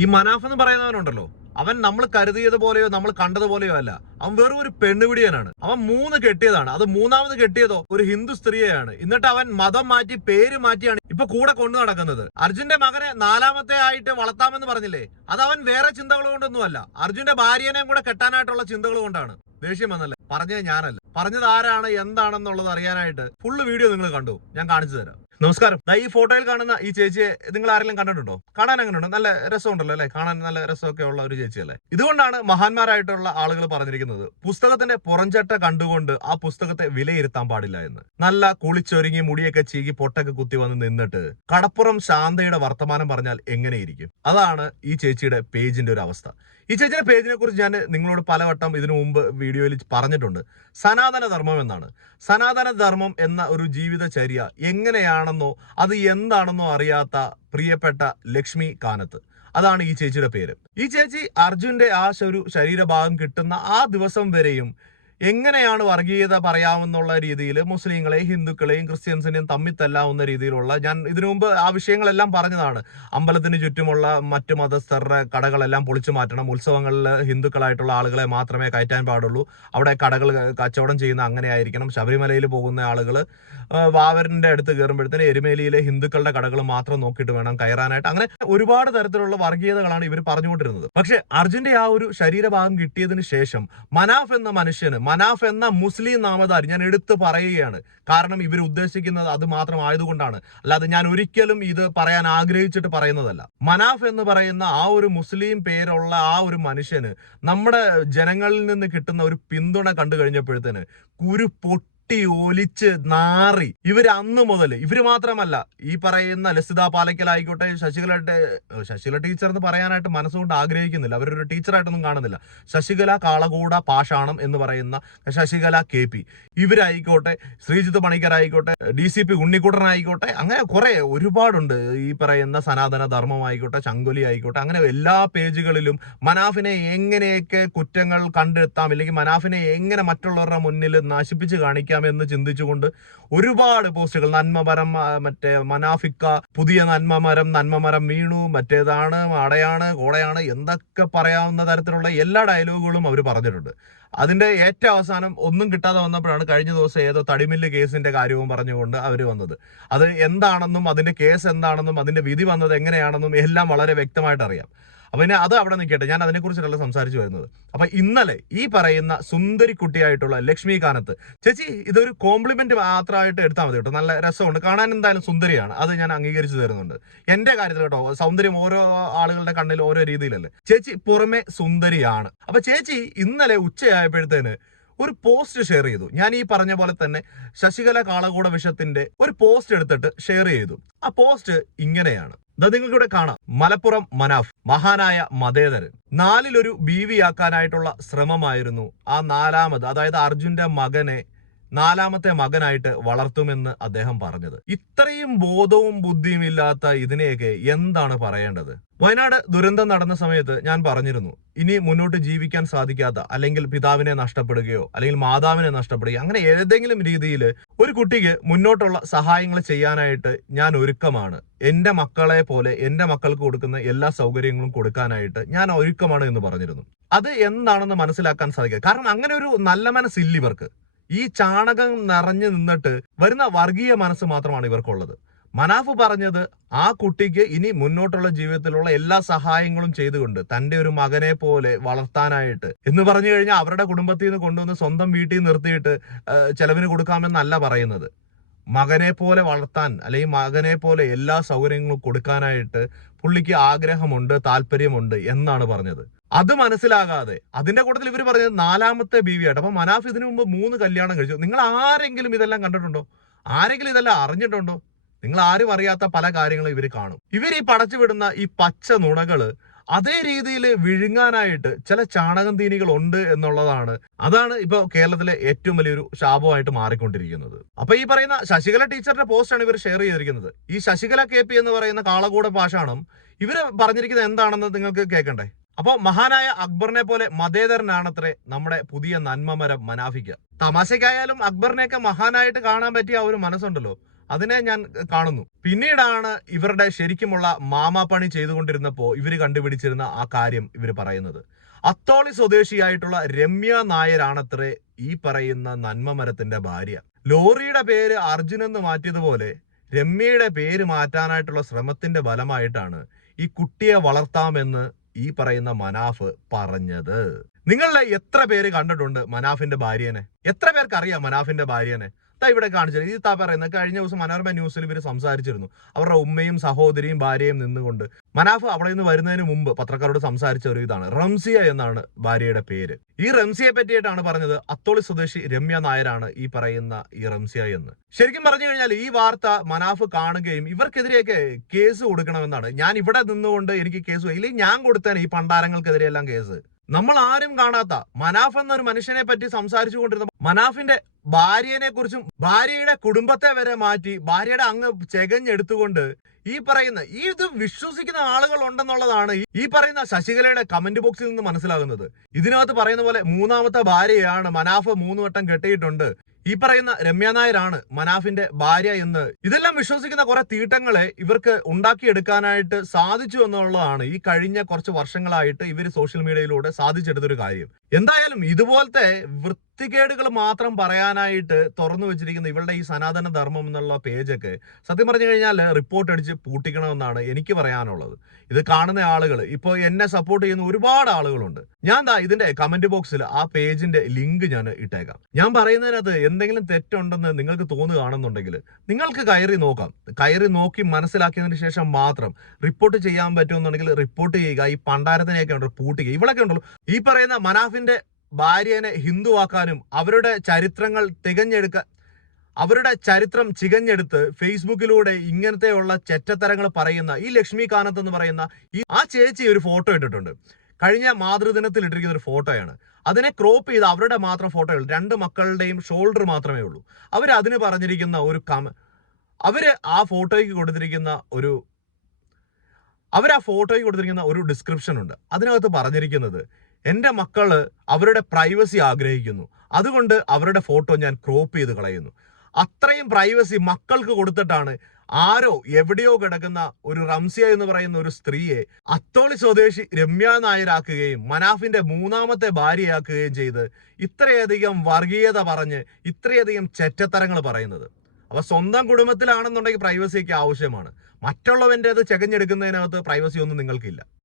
ഈ മനാഫ് എന്ന് പറയുന്നവനുണ്ടല്ലോ. അവൻ നമ്മൾ കരുതിയത് പോലെയോ നമ്മൾ കണ്ടതുപോലെയോ അല്ല. അവൻ വെറും ഒരു പെണ്ണുപിടിയനാണ്. അവൻ മൂന്ന് കെട്ടിയതാണ്. അത് മൂന്നാമത് കെട്ടിയതോ ഒരു ഹിന്ദു സ്ത്രീയാണ് എന്നിട്ട് അവൻ മതം മാറ്റി പേര് മാറ്റിയാണ് ഇപ്പൊ കൂടെ കൊണ്ടു നടക്കുന്നത്. അർജുന്റെ മകനെ നാലാമത്തെ ആയിട്ട് വളർത്താമെന്ന് പറഞ്ഞില്ലേ? അത് അവൻ വേറെ ചിന്തകൾ കൊണ്ടൊന്നുമല്ല അർജുന്റെ ഭാര്യനെയും കൂടെ കെട്ടാനായിട്ടുള്ള ചിന്തകൾ കൊണ്ടാണ്. ദേഷ്യം വന്നല്ല? പറഞ്ഞത് ഞാനല്ല. പറഞ്ഞത് ആരാണ് എന്താണെന്നുള്ളത് അറിയാനായിട്ട് ഫുള്ള് വീഡിയോ നിങ്ങൾ കണ്ടു. ഞാൻ കാണിച്ചു തരാം. നമസ്കാരം. ഈ ഫോട്ടോയിൽ കാണുന്ന ഈ ചേച്ചിയെ നിങ്ങൾ ആരെങ്കിലും കണ്ടിട്ടുണ്ടോ? കാണാൻ എങ്ങനെയുണ്ട്? നല്ല രസമുണ്ടല്ലോ അല്ലെ? കാണാൻ നല്ല രസമൊക്കെ ഉള്ള ഒരു ചേച്ചിയല്ലേ ഇതുകൊണ്ടാണ് മഹാന്മാരായിട്ടുള്ള ആളുകൾ പറഞ്ഞിരിക്കുന്നത് പുസ്തകത്തിന്റെ പുറഞ്ചട്ട കണ്ടുകൊണ്ട് ആ പുസ്തകത്തെ വിലയിരുത്താൻ പാടില്ല എന്ന്. നല്ല കുളിച്ചൊരുങ്ങി മുടിയൊക്കെ ചീകി പൊട്ടൊക്കെ കുത്തി വന്ന് നിന്നിട്ട് കടപ്പുറം ശാന്തയുടെ വർത്തമാനം പറഞ്ഞാൽ എങ്ങനെയിരിക്കും? അതാണ് ഈ ചേച്ചിയുടെ പേജിന്റെ ഒരു അവസ്ഥ. ഈ ചേച്ചിയുടെ പേജിനെ കുറിച്ച് ഞാൻ നിങ്ങളോട് പലവട്ടം ഇതിനു മുമ്പ് വീഡിയോയിൽ പറഞ്ഞിട്ടുണ്ട്. സനാതന ധർമ്മം എന്നാണ്. സനാതന ധർമ്മം എന്ന ഒരു ജീവിതചര്യ എങ്ങനെയാണെന്നോ അത് എന്താണെന്നോ അറിയാത്ത പ്രിയപ്പെട്ട ലക്ഷ്മി കാനത്ത്. അതാണ് ഈ ചേച്ചിയുടെ പേര്. ഈ ചേച്ചി അർജുന്റെ ആ ഒരു ശരീരഭാഗം കിട്ടുന്ന ആ ദിവസം വരെയും എങ്ങനെയാണ് വർഗീയത പറയാമെന്നുള്ള രീതിയിൽ മുസ്ലിങ്ങളെയും ഹിന്ദുക്കളെയും ക്രിസ്ത്യൻസിനെയും തമ്മിൽ തല്ലാവുന്ന രീതിയിലുള്ള ഞാൻ ഇതിനു മുമ്പ് ആ വിഷയങ്ങളെല്ലാം പറഞ്ഞതാണ്. അമ്പലത്തിന് ചുറ്റുമുള്ള മറ്റു മതസ്ഥരുടെ കടകളെല്ലാം പൊളിച്ചു മാറ്റണം. ഉത്സവങ്ങളിൽ ഹിന്ദുക്കളായിട്ടുള്ള ആളുകളെ മാത്രമേ കയറ്റാൻ പാടുള്ളൂ. അവിടെ കടകൾ കച്ചവടം ചെയ്യുന്ന അങ്ങനെ ആയിരിക്കണം. ശബരിമലയിൽ പോകുന്ന ആളുകൾ വാവരന്റെ അടുത്ത് കയറുമ്പോഴത്തേന് എരുമേലിയിലെ ഹിന്ദുക്കളുടെ കടകൾ മാത്രം നോക്കിയിട്ട് വേണം കയറാനായിട്ട്. അങ്ങനെ ഒരുപാട് തരത്തിലുള്ള വർഗീയതകളാണ് ഇവർ പറഞ്ഞുകൊണ്ടിരുന്നത്. പക്ഷേ അർജുന്റെ ആ ഒരു ശരീരഭാഗം കിട്ടിയതിന് ശേഷം മനാഫ് എന്ന മനുഷ്യന് മനാഫ് എന്ന മുസ്ലിം നാമധാരി ഞാൻ എടുത്തു പറയുകയാണ്. കാരണം ഇവർ ഉദ്ദേശിക്കുന്നത് അത് മാത്രം ആയതുകൊണ്ടാണ്. അല്ലാതെ ഞാൻ ഒരിക്കലും ഇത് പറയാൻ ആഗ്രഹിച്ചിട്ട് പറയുന്നതല്ല. മനാഫ് എന്ന് പറയുന്ന ആ ഒരു മുസ്ലിം പേരുള്ള ആ ഒരു മനുഷ്യന് നമ്മുടെ ജനങ്ങളിൽ നിന്ന് കിട്ടുന്ന ഒരു പിന്തുണ കണ്ടു കഴിഞ്ഞപ്പോഴത്തേന് കുരു പൊട്ടി ഒലിച്ച് നാറി. ഇവർ അന്ന് മുതൽ ഇവർ മാത്രമല്ല ഈ പറയുന്ന ലസിത പാലക്കലായിക്കോട്ടെ ശശികല ശശികല ടീച്ചർ എന്ന് പറയാനായിട്ട് മനസ്സുകൊണ്ട് ആഗ്രഹിക്കുന്നില്ല. അവരൊരു ടീച്ചറായിട്ടൊന്നും കാണുന്നില്ല. ശശികല കാളകൂട പാഷാണം എന്ന് പറയുന്ന ശശികല കെ പി. ഇവരായിക്കോട്ടെ ശ്രീജിത്ത് പണിക്കരായിക്കോട്ടെ ഡി സി പി ഉണ്ണിക്കുട്ടനായിക്കോട്ടെ അങ്ങനെ കുറെ ഒരുപാടുണ്ട്. ഈ പറയുന്ന സനാതന ധർമ്മമായിക്കോട്ടെ ചങ്കുലി ആയിക്കോട്ടെ അങ്ങനെ എല്ലാ പേജുകളിലും മനാഫിനെ എങ്ങനെയൊക്കെ കുറ്റങ്ങൾ കണ്ടെത്താം അല്ലെങ്കിൽ മനാഫിനെ എങ്ങനെ മറ്റുള്ളവരുടെ മുന്നിൽ നശിപ്പിച്ച് കാണിക്കാം എന്ന് ചിന്തിച്ചുകൊണ്ട് ഒരുപാട് പോസ്റ്റുകൾ. നന്മമരം മറ്റേ മനാഫിക്ക പുതിയ നന്മമരം നന്മമരം വീണു മറ്റേതാണ് അടയാണ് കോടയാണ് എന്തൊക്കെ പറയാവുന്ന തരത്തിലുള്ള എല്ലാ ഡയലോഗുകളും അവർ പറഞ്ഞിട്ടുണ്ട്. അതിന്റെ ഏറ്റവും അവസാനം ഒന്നും കിട്ടാതെ വന്നപ്പോഴാണ് കഴിഞ്ഞ ദിവസം ഏതോ തടിമില്ല് കേസിന്റെ കാര്യവും പറഞ്ഞുകൊണ്ട് അവർ വന്നത്. അത് എന്താണെന്നും അതിന്റെ കേസ് എന്താണെന്നും അതിന്റെ വിധി വന്നത് എങ്ങനെയാണെന്നും എല്ലാം വളരെ വ്യക്തമായിട്ട് അറിയാം അപ്പൊ പിന്നെ അത് അവിടെ നിൽക്കട്ടെ ഞാൻ അതിനെക്കുറിച്ചിട്ടല്ല സംസാരിച്ചു വരുന്നത്. അപ്പൊ ഇന്നലെ ഈ പറയുന്ന സുന്ദരി കുട്ടിയായിട്ടുള്ള ലക്ഷ്മികാനത്ത് ചേച്ചി ഇതൊരു കോംപ്ലിമെന്റ് മാത്രമായിട്ട് എടുത്താൽ മതി കേട്ടോ. നല്ല രസമുണ്ട്. കാണാൻ എന്തായാലും സുന്ദരിയാണ്. അത് ഞാൻ അംഗീകരിച്ചു തരുന്നുണ്ട്. എന്റെ കാര്യത്തിൽ കേട്ടോ സൗന്ദര്യം ഓരോ ആളുകളുടെ കണ്ണിൽ ഓരോ രീതിയിലല്ലേ. ചേച്ചി പുറമെ സുന്ദരിയാണ്. അപ്പൊ ചേച്ചി ഇന്നലെ ഉച്ചയായപ്പോഴത്തേന് ഒരു പോസ്റ്റ് ഷെയർ ചെയ്തു. ഞാൻ ഈ പറഞ്ഞ പോലെ തന്നെ ശശികല കാളകൂട വിഷത്തിന്റെ ഒരു പോസ്റ്റ് എടുത്തിട്ട് ഷെയർ ചെയ്തു. ആ പോസ്റ്റ് ഇങ്ങനെയാണ്. ഇത് നിങ്ങൾക്കിവിടെ കാണാം. മലപ്പുറം മനാഫ് മഹാനായ മതേതരൻ. നാലിലൊരു ബീവിയാക്കാനായിട്ടുള്ള ശ്രമമായിരുന്നു ആ നാലാമത്. അതായത് അർജുന്റെ മകനെ നാലാമത്തെ മകനായിട്ട് വളർത്തുമെന്ന് അദ്ദേഹം പറഞ്ഞത്. ഇത്രയും ബോധവും ബുദ്ധിയും ഇല്ലാത്ത ഇതിനെയൊക്കെ എന്താണ് പറയേണ്ടത്? വയനാട് ദുരന്തം നടന്ന സമയത്ത് ഞാൻ പറഞ്ഞിരുന്നു ഇനി മുന്നോട്ട് ജീവിക്കാൻ സാധിക്കാത്ത അല്ലെങ്കിൽ പിതാവിനെ നഷ്ടപ്പെടുകയോ അല്ലെങ്കിൽ മാതാവിനെ നഷ്ടപ്പെടുകയോ അങ്ങനെ ഏതെങ്കിലും രീതിയിൽ ഒരു കുട്ടിക്ക് മുന്നോട്ടുള്ള സഹായങ്ങൾ ചെയ്യാനായിട്ട് ഞാൻ ഒരുക്കമാണ്. എന്റെ മക്കളെ പോലെ എന്റെ മക്കൾക്ക് കൊടുക്കുന്ന എല്ലാ സൗകര്യങ്ങളും കൊടുക്കാനായിട്ട് ഞാൻ ഒരുക്കമാണ് എന്ന് പറഞ്ഞിരുന്നു. അത് എന്താണെന്ന് മനസ്സിലാക്കാൻ സാധിക്കുക കാരണം അങ്ങനെ ഒരു നല്ല മനസ്സില്ല ഇവർക്ക്. ഈ ചാണകം നിറഞ്ഞു നിന്നിട്ട് വരുന്ന വർഗീയ മനസ്സ് മാത്രമാണ് ഇവർക്കുള്ളത്. മനാഫ് പറഞ്ഞത് ആ കുട്ടിക്ക് ഇനി മുന്നോട്ടുള്ള ജീവിതത്തിലുള്ള എല്ലാ സഹായങ്ങളും ചെയ്തുകൊണ്ട് തന്റെ ഒരു മകനെ പോലെ വളർത്താനായിട്ട് എന്ന് പറഞ്ഞു കഴിഞ്ഞാൽ അവരുടെ കുടുംബത്തിൽ നിന്ന് കൊണ്ടുവന്ന് സ്വന്തം വീട്ടിൽ നിർത്തിയിട്ട് ചെലവിന് കൊടുക്കാമെന്നല്ല പറയുന്നത്. മകനെ പോലെ വളർത്താൻ അല്ലെങ്കിൽ മകനെ പോലെ എല്ലാ സൗകര്യങ്ങളും കൊടുക്കാനായിട്ട് പുള്ളിക്ക് ആഗ്രഹമുണ്ട് താല്പര്യമുണ്ട് എന്നാണ് പറഞ്ഞത്. അത് മനസ്സിലാകാതെ അതിന്റെ കൂട്ടത്തിൽ ഇവർ പറഞ്ഞത് നാലാമത്തെ ബീവിയായിട്ട് അപ്പൊ മനാഫ് ഇതിനു മുമ്പ് മൂന്ന് കല്യാണം കഴിച്ചു. നിങ്ങൾ ആരെങ്കിലും ഇതെല്ലാം കണ്ടിട്ടുണ്ടോ? ആരെങ്കിലും ഇതെല്ലാം അറിഞ്ഞിട്ടുണ്ടോ? നിങ്ങൾ ആരും അറിയാത്ത പല കാര്യങ്ങളും ഇവർ കാണും. ഇവർ ഈ പടച്ചു വിടുന്ന ഈ പച്ച നുണകൾ അതേ രീതിയിൽ വിഴുങ്ങാനായിട്ട് ചില ചാണകം തീനികൾ ഉണ്ട് എന്നുള്ളതാണ്. അതാണ് ഇപ്പൊ കേരളത്തിലെ ഏറ്റവും വലിയൊരു ശാപമായിട്ട് മാറിക്കൊണ്ടിരിക്കുന്നത്. അപ്പൊ ഈ പറയുന്ന ശശികല ടീച്ചറുടെ പോസ്റ്റാണ് ഇവർ ഷെയർ ചെയ്തിരിക്കുന്നത്. ഈ ശശികല കെ എന്ന് പറയുന്ന കാളകൂട പാഷാണം ഇവർ പറഞ്ഞിരിക്കുന്നത് എന്താണെന്ന് നിങ്ങൾക്ക് കേൾക്കണ്ടേ? അപ്പൊ മഹാനായ അക്ബറിനെ പോലെ മതേതരനാണത്രേ നമ്മുടെ പുതിയ നന്മമരം മനാഫിക്ക. തമാശക്കായാലും അക്ബറിനെയൊക്കെ മഹാനായിട്ട് കാണാൻ പറ്റിയ ഒരു മനസ്സുണ്ടല്ലോ. അതിനെ ഞാൻ കാണുന്നു. പിന്നീടാണ് ഇവരുടെ ശരിക്കുമുള്ള മാമാപ്പണി ചെയ്തുകൊണ്ടിരുന്നപ്പോ ഇവർ കണ്ടുപിടിച്ചിരുന്ന ആ കാര്യം ഇവർ പറയുന്നത്. അത്തോളി സ്വദേശിയായിട്ടുള്ള രമ്യ നായരാണത്രേ ഈ പറയുന്ന നന്മമരത്തിന്റെ ഭാര്യ. ലോറിയുടെ പേര് അർജുൻ എന്ന് മാറ്റിയതുപോലെ രമ്യയുടെ പേര് മാറ്റാനായിട്ടുള്ള ശ്രമത്തിന്റെ ഫലമായിട്ടാണ് ഈ കുട്ടിയെ വളർത്താമെന്ന് ഈ പറയുന്ന മനാഫ് പറഞ്ഞത്? നിങ്ങളെ എത്ര പേര് കണ്ടിട്ടുണ്ട് മനാഫിന്റെ ഭാര്യനെ? എത്ര പേർക്ക് അറിയാം മനാഫിന്റെ ഭാര്യനെ? ഇവിടെ കാണിച്ചത്. ഈ താ പറയുന്നത് കഴിഞ്ഞ ദിവസം മനോരമ ന്യൂസിൽ ഇവർ സംസാരിച്ചിരുന്നു. അവരുടെ ഉമ്മയും സഹോദരിയും ഭാര്യയും നിന്നുകൊണ്ട്. മനാഫ് അവിടെ നിന്ന് വരുന്നതിന് മുമ്പ് പത്രക്കാരോട് സംസാരിച്ച ഒരു ഇതാണ്. റംസിയ എന്നാണ് ഭാര്യയുടെ പേര്. ഈ റംസിയെ പറ്റിയിട്ടാണ് പറഞ്ഞത്. അത്തോളി സ്വദേശി രമ്യ നായരാണ് ഈ പറയുന്ന ഈ റംസിയ എന്ന്. ശരിക്കും പറഞ്ഞു കഴിഞ്ഞാൽ ഈ വാർത്ത മനാഫ് കാണുകയും ഇവർക്കെതിരെയൊക്കെ കേസ് കൊടുക്കണമെന്നാണ്. ഞാൻ ഇവിടെ നിന്നുകൊണ്ട് എനിക്ക് കേസ് ഇല്ലെങ്കിൽ ഞാൻ കൊടുത്തേനെ ഈ പണ്ടാരങ്ങൾക്കെതിരെയെല്ലാം കേസ്. നമ്മൾ ആരും കാണാത്ത മനാഫ് എന്നൊരു മനുഷ്യനെ പറ്റി സംസാരിച്ചു കൊണ്ടിരുന്ന മനാഫിന്റെ ഭാര്യനെ കുറിച്ചും ഭാര്യയുടെ കുടുംബത്തെ വരെ മാറ്റി ഭാര്യയുടെ അങ്ങ് ചെകഞ്ഞെടുത്തുകൊണ്ട് ഈ പറയുന്ന ഈ ഇത് വിശ്വസിക്കുന്ന ആളുകൾ ഉണ്ടെന്നുള്ളതാണ് ഈ- പറയുന്ന ശശികലയുടെ കമന്റ് ബോക്സിൽ നിന്ന് മനസ്സിലാകുന്നത്. ഇതിനകത്ത് പറയുന്ന പോലെ മൂന്നാമത്തെ ഭാര്യയാണ് മനാഫ് മൂന്ന് വട്ടം കെട്ടിയിട്ടുണ്ട്. ഈ പറയുന്ന രമ്യ നായരാണ് മനാഫിന്റെ ഭാര്യ എന്ന്. ഇതെല്ലാം വിശ്വസിക്കുന്ന കുറെ തീട്ടങ്ങളെ ഇവർക്ക് ഉണ്ടാക്കിയെടുക്കാനായിട്ട് സാധിച്ചു എന്നുള്ളതാണ് ഈ കഴിഞ്ഞ കുറച്ച് വർഷങ്ങളായിട്ട് ഇവർ സോഷ്യൽ മീഡിയയിലൂടെ സാധിച്ചെടുത്തൊരു കാര്യം. എന്തായാലും ഇതുപോലത്തെ വൃത്തികേടുകൾ മാത്രം പറയാനായിട്ട് തുറന്നു വെച്ചിരിക്കുന്ന ഇവളുടെ ഈ സനാതന ധർമ്മം എന്നുള്ള പേജൊക്കെ സത്യം പറഞ്ഞു കഴിഞ്ഞാൽ റിപ്പോർട്ട് അടിച്ച് പൂട്ടിക്കണമെന്നാണ് എനിക്ക് പറയാനുള്ളത്. ഇത് കാണുന്ന ആളുകൾ ഇപ്പോൾ എന്നെ സപ്പോർട്ട് ചെയ്യുന്ന ഒരുപാട് ആളുകളുണ്ട്. ഞാൻ ദാ ഇതിന്റെ കമന്റ് ബോക്സിൽ ആ പേജിന്റെ ലിങ്ക് ഞാൻ ഇട്ടേക്കാം. ഞാൻ പറയുന്നതിനകത്ത് എന്തെങ്കിലും തെറ്റുണ്ടെന്ന് നിങ്ങൾക്ക് തോന്നുകയാണെന്നുണ്ടെങ്കിൽ നിങ്ങൾക്ക് കയറി നോക്കാം. കയറി നോക്കി മനസ്സിലാക്കിയതിന് ശേഷം മാത്രം റിപ്പോർട്ട് ചെയ്യാൻ പറ്റുമെന്നുണ്ടെങ്കിൽ റിപ്പോർട്ട് ചെയ്യുക. ഈ പണ്ടാരത്തിനെയൊക്കെ ഉണ്ടല്ലോ പൂട്ടിക്കുക. ഇവളൊക്കെ ഉണ്ടല്ലോ. ഈ പറയുന്ന മനാഫിന്റെ ഭാര്യനെ ഹിന്ദുവാക്കാനും അവരുടെ ചരിത്രങ്ങൾ തികഞ്ഞെടുക്കാൻ അവരുടെ ചരിത്രം ചികഞ്ഞെടുത്ത് ഫേസ്ബുക്കിലൂടെ ഇങ്ങനത്തെയുള്ള ചെറ്റത്തരങ്ങൾ പറയുന്ന ഈ ലക്ഷ്മി കാനത്ത് എന്ന് പറയുന്ന ഈ ആ ചേച്ചി ഒരു ഫോട്ടോ ഇട്ടിട്ടുണ്ട്. കഴിഞ്ഞ മാതൃദിനത്തിൽ ഇട്ടിരിക്കുന്ന ഒരു ഫോട്ടോയാണ്. അതിനെ ക്രോപ്പ് ചെയ്ത് അവരുടെ മാത്രം ഫോട്ടോകൾ രണ്ട് മക്കളുടെയും ഷോൾഡർ മാത്രമേ ഉള്ളൂ. അവർ അതിന് പറഞ്ഞിരിക്കുന്ന ഒരു കമ അവർ ആ ഫോട്ടോയ്ക്ക് കൊടുത്തിരിക്കുന്ന ഒരു അവർ ആ ഫോട്ടോയ്ക്ക് കൊടുത്തിരിക്കുന്ന ഒരു ഡിസ്ക്രിപ്ഷൻ ഉണ്ട് അതിനകത്ത് പറഞ്ഞിരിക്കുന്നത് എന്റെ മക്കൾ അവരുടെ പ്രൈവസി ആഗ്രഹിക്കുന്നു. അതുകൊണ്ട് അവരുടെ ഫോട്ടോ ഞാൻ ക്രോപ്പ് ചെയ്ത് കളയുന്നു. അത്രയും പ്രൈവസി മക്കൾക്ക് കൊടുത്തിട്ടാണ് ആരോ എവിടെയോ കിടക്കുന്ന ഒരു റംസിയ എന്ന് പറയുന്ന ഒരു സ്ത്രീയെ അത്തോളി സ്വദേശി രമ്യ നായരാക്കുകയും മനാഫിന്റെ മൂന്നാമത്തെ ഭാര്യയാക്കുകയും ചെയ്ത് ഇത്രയധികം വർഗീയത പറഞ്ഞ് ഇത്രയധികം ചെറ്റത്തരങ്ങൾ പറയുന്നത്. അപ്പൊ സ്വന്തം കുടുംബത്തിലാണെന്നുണ്ടെങ്കിൽ പ്രൈവസിക്ക് ആവശ്യമാണ്. മറ്റുള്ളവന്റെ അത് ചെകഞ്ഞെടുക്കുന്നതിനകത്ത് പ്രൈവസി ഒന്നും നിങ്ങൾക്കില്ല.